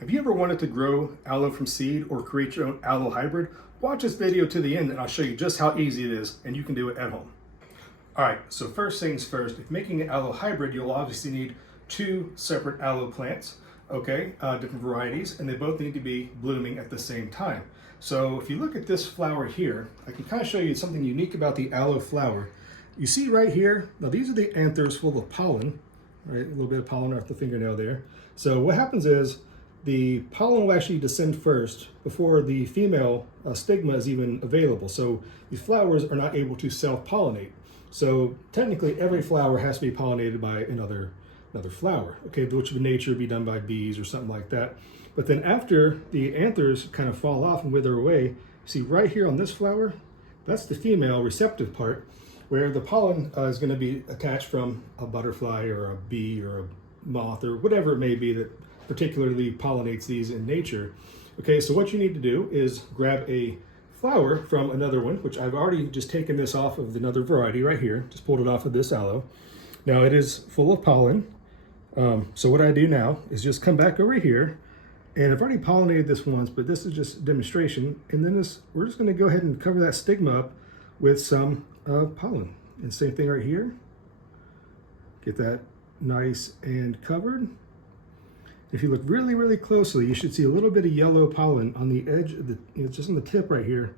Have you ever wanted to grow aloe from seed or create your own aloe hybrid? Watch this video to the end and I'll show you just how easy it is, and you can do it at home. All right, so first things first, if making an aloe hybrid, you'll obviously need two separate aloe plants, okay, different varieties, and they both need to be blooming at the same time. So if you look at this flower here, I can kind of show you something unique about the aloe flower. You see right here, now these are the anthers full of pollen, right? A little bit of pollen off the fingernail there. So what happens is the pollen will actually descend first before the female stigma is even available. So these flowers are not able to self-pollinate. So technically every flower has to be pollinated by another flower, okay, which would in nature be done by bees or something like that. But then after the anthers kind of fall off and wither away, see right here on this flower, that's the female receptive part, where the pollen is going to be attached from a butterfly or a bee or a moth or whatever it may be that particularly pollinates these in nature. Okay, so what you need to do is grab a flower from another one, which I've already just taken this off of another variety right here, just pulled it off of this aloe. Now it is full of pollen. So what I do now is just come back over here, and I've already pollinated this once, but this is just a demonstration. And then we're just gonna go ahead and cover that stigma up with some pollen. And same thing right here. Get that nice and covered. If you look really, really closely, you should see a little bit of yellow pollen on the edge of the, just on the tip right here.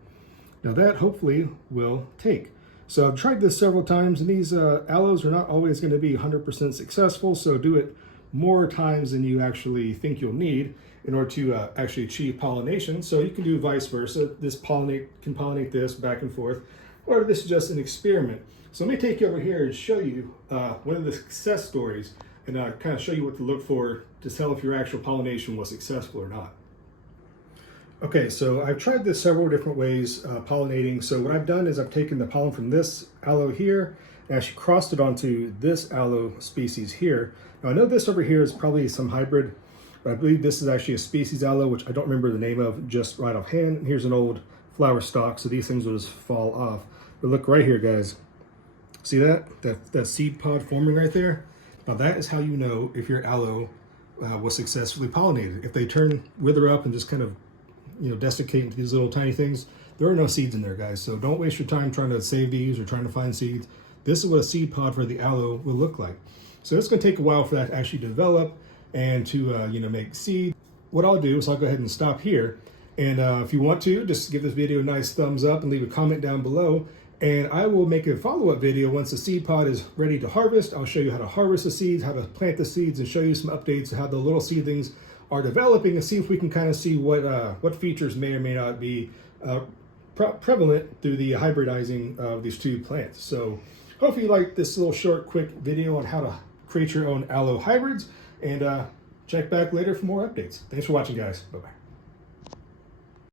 Now that hopefully will take. So I've tried this several times, and these aloes are not always going to be 100% successful, so do it more times than you actually think you'll need in order to actually achieve pollination. So you can do vice versa. This can pollinate this back and forth, or this is just an experiment. So let me take you over here and show you one of the success stories, and kind of show you what to look for to tell if your actual pollination was successful or not. Okay, so I've tried this several different ways pollinating. So what I've done is I've taken the pollen from this aloe here and actually crossed it onto this aloe species here. Now I know this over here is probably some hybrid, but I believe this is actually a species aloe, which I don't remember the name of just right offhand. And here's an old flower stalk, so these things will just fall off. But look right here, guys. See that seed pod forming right there? Now that is how you know if your aloe was successfully pollinated. If they wither up and just kind of desiccate into these little tiny things, there are no seeds in there, guys. So don't waste your time trying to save these or trying to find seeds. This is what a seed pod for the aloe will look like. So it's going to take a while for that to actually develop and to make seed. What I'll do is I'll go ahead and stop here. And if you want to, just give this video a nice thumbs up and leave a comment down below. And I will make a follow-up video once the seed pod is ready to harvest. I'll show you how to harvest the seeds, how to plant the seeds, and show you some updates on how the little seedlings are developing, and see if we can kind of see what features may or may not be prevalent through the hybridizing of these two plants. So hopefully you like this little short, quick video on how to create your own aloe hybrids, and check back later for more updates. Thanks for watching, guys. Bye-bye.